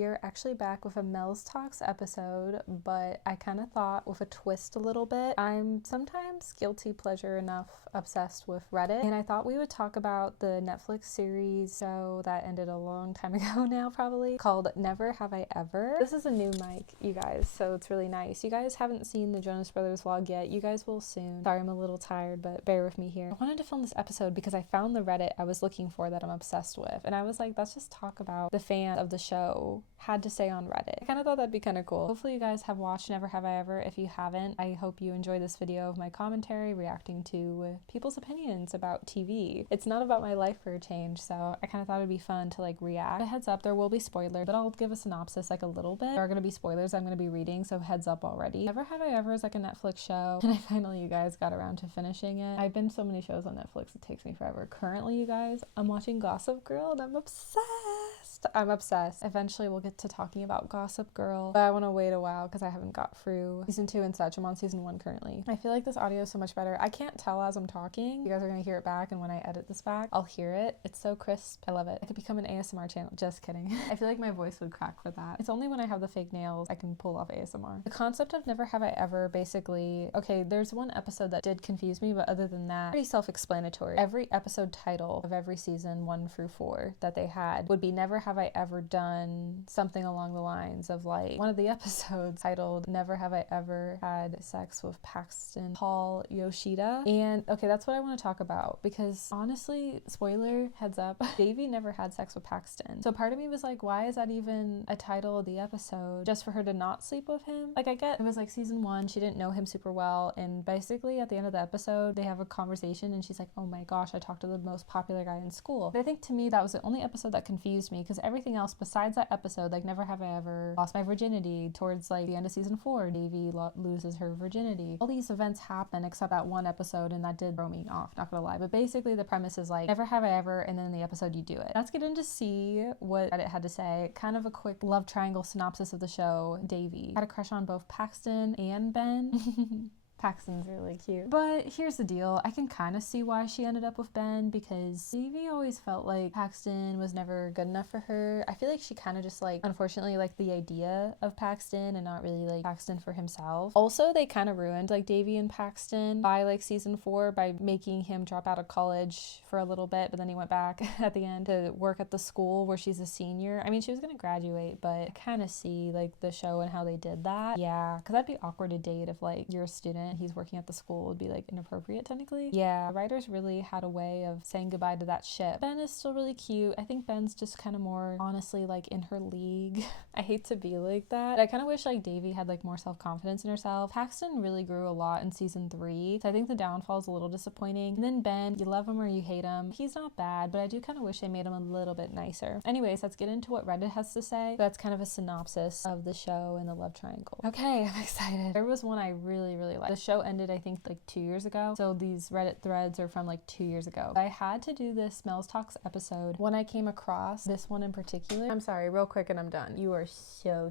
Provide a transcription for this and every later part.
We're actually back with a Mels Talks episode, but I kind of thought with a twist a little bit. I'm sometimes guilty pleasure enough obsessed with Reddit, and I thought we would talk about the Netflix series show that ended a long time ago now probably, called Never Have I Ever. This is a new mic, you guys, so it's really nice. You guys haven't seen the Jonas Brothers vlog yet. You guys will soon. Sorry, I'm a little tired, but bear with me here. I wanted to film this episode because I found the Reddit I was looking for that I'm obsessed with, and I was like, let's just talk about the fans of the show had to say on Reddit. I kind of thought that'd be kind of cool. Hopefully you guys have watched Never Have I Ever. If you haven't, I hope you enjoy this video of my commentary reacting to people's opinions about TV. It's not about my life for a change, so I kind of thought it'd be fun to like react. A heads up, there will be spoilers, but I'll give a synopsis like a little bit. There are going to be spoilers I'm going to be reading, so heads up already. Never Have I Ever is like a Netflix show, and I finally, you guys, got around to finishing it. I've been so many shows on Netflix, it takes me forever. Currently, you guys, I'm watching Gossip Girl, and I'm obsessed. I'm obsessed. Eventually we'll get to talking about Gossip Girl, but I want to wait a while because I haven't got through season 2 and such. I'm on season 1 currently. I feel like this audio is so much better. I can't tell as I'm talking. You guys are going to hear it back, and when I edit this back, I'll hear it. It's so crisp. I love it. I could become an ASMR channel. Just kidding. I feel like my voice would crack for that. It's only when I have the fake nails I can pull off ASMR. The concept of Never Have I Ever, basically, okay, there's one episode that did confuse me, but other than that, pretty self-explanatory. Every episode title of every season 1 through 4 that they had would be Never Have I Ever Done something along the lines of like one of the episodes titled Never Have I Ever Had Sex with Paxton Paul Yoshida. And okay, that's what I want to talk about because honestly, spoiler, heads up, Davy never had sex with Paxton. So part of me was like, why is that even a title of the episode? Just for her to not sleep with him? Like, I get it was like season 1, she didn't know him super well, and basically at the end of the episode they have a conversation and she's like, oh my gosh, I talked to the most popular guy in school. But I think to me that was the only episode that confused me because everything else besides that episode, like Never Have I Ever lost my virginity, towards like the end of season 4 Davy loses her virginity, all these events happen except that one episode, and that did throw me off, not gonna lie. But basically the premise is like Never Have I Ever, and then in the episode you do it. Let's get in to see what Reddit had to say. Kind of a quick love triangle synopsis of the show. Davy had a crush on both Paxton and Ben. Paxton's really cute. But here's the deal. I can kind of see why she ended up with Ben because Davy always felt like Paxton was never good enough for her. I feel like she kind of just like, unfortunately, liked the idea of Paxton and not really like Paxton for himself. Also, they kind of ruined like Davy and Paxton by like season 4 by making him drop out of college for a little bit, but then he went back at the end to work at the school where she's a senior. I mean, she was gonna graduate, but I kind of see like the show and how they did that. Yeah, because that'd be awkward to date if like you're a student and he's working at the school. Would be like inappropriate technically. Yeah, the writers really had a way of saying goodbye to that ship. Ben is still really cute. I think Ben's just kind of more honestly like in her league. I hate to be like that. I kind of wish like Davy had like more self-confidence in herself. Paxton really grew a lot in season 3, so I think the downfall is a little disappointing. And then Ben, you love him or you hate him. He's not bad, but I do kind of wish they made him a little bit nicer. Anyways, let's get into what Reddit has to say. That's kind of a synopsis of the show and the love triangle. Okay, I'm excited. There was one I really liked. The show ended I think like 2 years ago, so these Reddit threads are from like 2 years ago. I had to do this Mels Talks episode when I came across this one in particular. I'm sorry, real quick and I'm done. You are so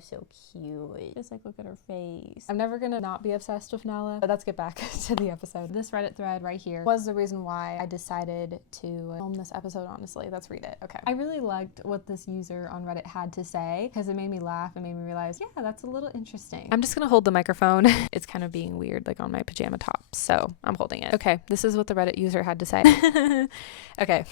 cute. Just like look at her face. I'm never gonna not be obsessed with Nala, but let's get back to the episode. This Reddit thread right here was the reason why I decided to film this episode, honestly. Let's read it. Okay. I really liked what this user on Reddit had to say because it made me laugh and made me realize, yeah, that's a little interesting. I'm just gonna hold the microphone. It's kind of being weird like on my pajama top, so I'm holding it. Okay, this is what the Reddit user had to say. Okay.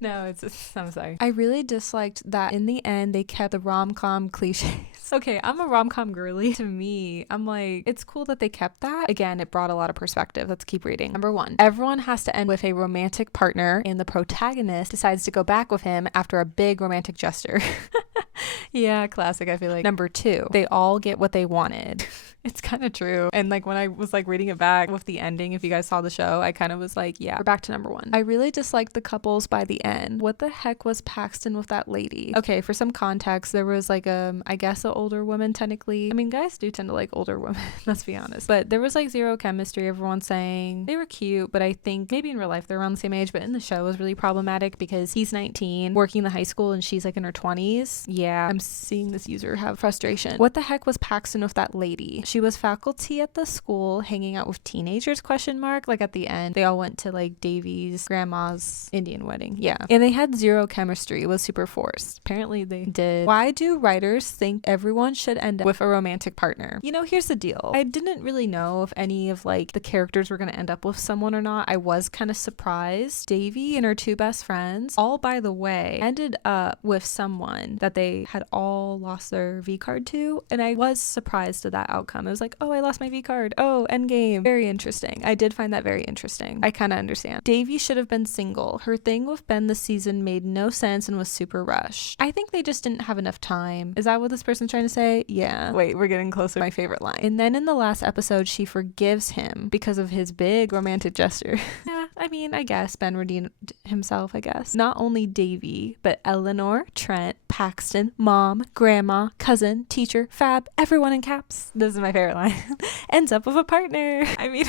No, I'm sorry. I really disliked that in the end they kept the rom-com cliches. Okay, I'm a rom-com girly. To me, I'm like, it's cool that they kept that. Again, it brought a lot of perspective. Let's keep reading. Number 1, everyone has to end with a romantic partner and the protagonist decides to go back with him after a big romantic gesture. Yeah, classic, I feel like. Number 2, they all get what they wanted. It's kind of true. And like when I was like reading it back with the ending, if you guys saw the show, I kind of was like, yeah, we're back to number 1. I really disliked the couples by the end. What the heck was Paxton with that lady? Okay, for some context, there was like I guess an older woman technically. I mean, guys do tend to like older women, let's be honest. But there was like zero chemistry. Everyone saying they were cute, but I think maybe in real life they're around the same age, but in the show it was really problematic because he's 19 working the high school and she's like in her 20s. Yeah, I'm seeing this user have frustration. What the heck was Paxton with that lady? She She was faculty at the school hanging out with teenagers, question mark. Like at the end, they all went to like Davy's grandma's Indian wedding. Yeah. And they had zero chemistry. It was super forced. Apparently they did. Why do writers think everyone should end up with a romantic partner? You know, here's the deal. I didn't really know if any of like the characters were going to end up with someone or not. I was kind of surprised. Davy and her two best friends, all by the way, ended up with someone that they had all lost their V card to. And I was surprised at that outcome. I was like, oh, I lost my V card. Oh, endgame. Very interesting. I did find that very interesting. I kind of understand. Davy should have been single. Her thing with Ben this season made no sense and was super rushed. I think they just didn't have enough time. Is that what this person's trying to say? Yeah. Wait, we're getting closer to my favorite line. And then in the last episode, she forgives him because of his big romantic gesture. Yeah, I mean, I guess Ben redeemed himself, I guess. Not only Davy, but Eleanor, Trent, Paxton, mom, grandma, cousin, teacher, Fab, everyone in caps. This is my favorite line. Ends up with a partner. I mean,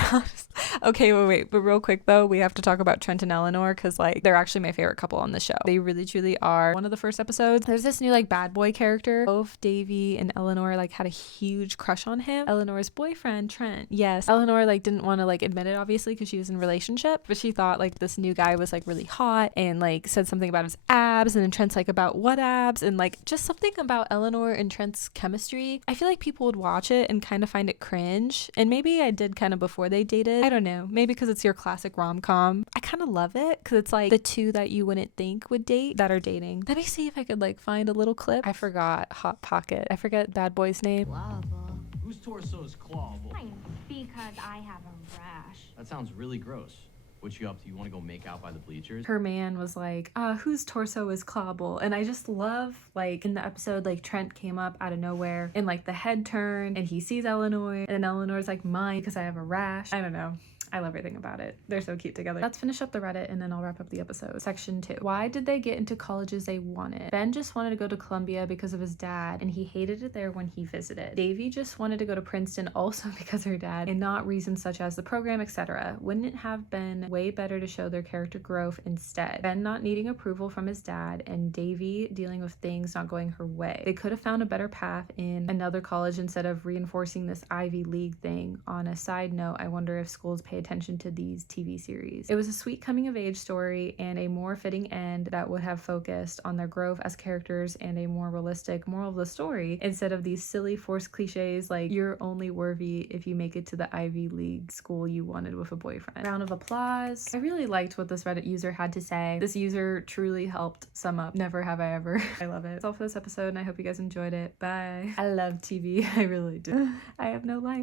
okay, wait. But real quick though, we have to talk about Trent and Eleanor because like they're actually my favorite couple on the show. They really truly are. One of the first episodes, there's this new like bad boy character. Both Davy and Eleanor like had a huge crush on him. Eleanor's boyfriend, Trent. Yes. Eleanor like didn't want to like admit it obviously because she was in a relationship, but she thought like this new guy was like really hot and like said something about his abs, and then Trent's like, about what abs? And like just something about Eleanor and Trent's chemistry. I feel like people would watch it and kind of find it cringe, and maybe I did kind of before they dated. I don't know, maybe because it's your classic rom-com. I kind of love it because it's like the two that you wouldn't think would date that are dating. Let me see if I could like find a little clip. I forgot Hot Pocket. I forget bad boy's name. Clawable. Whose torso is clawable? Mine, because I have a rash. That sounds really gross. What you up to? You want to go make out by the bleachers? Her man was like, whose torso is clawable? And I just love, like, in the episode, like, Trent came up out of nowhere and, like, the head turned and he sees Eleanor and Eleanor's like, mine because I have a rash. I don't know. I love everything about it. They're so cute together. Let's finish up the Reddit and then I'll wrap up the episode. Section 2. Why did they get into colleges they wanted? Ben just wanted to go to Columbia because of his dad and he hated it there when he visited. Davy just wanted to go to Princeton also because of her dad and not reasons such as the program, etc. Wouldn't it have been way better to show their character growth instead? Ben not needing approval from his dad and Davy dealing with things not going her way. They could have found a better path in another college instead of reinforcing this Ivy League thing. On a side note, I wonder if schools pay attention to these TV series. It was a sweet coming of age story and a more fitting end that would have focused on their growth as characters and a more realistic moral of the story instead of these silly forced cliches like you're only worthy if you make it to the Ivy League school you wanted with a boyfriend. Round of applause. I really liked what this Reddit user had to say. This user truly helped sum up Never Have I Ever. I love it. That's all for this episode and I hope you guys enjoyed it. Bye. I love TV. I really do. I have no life.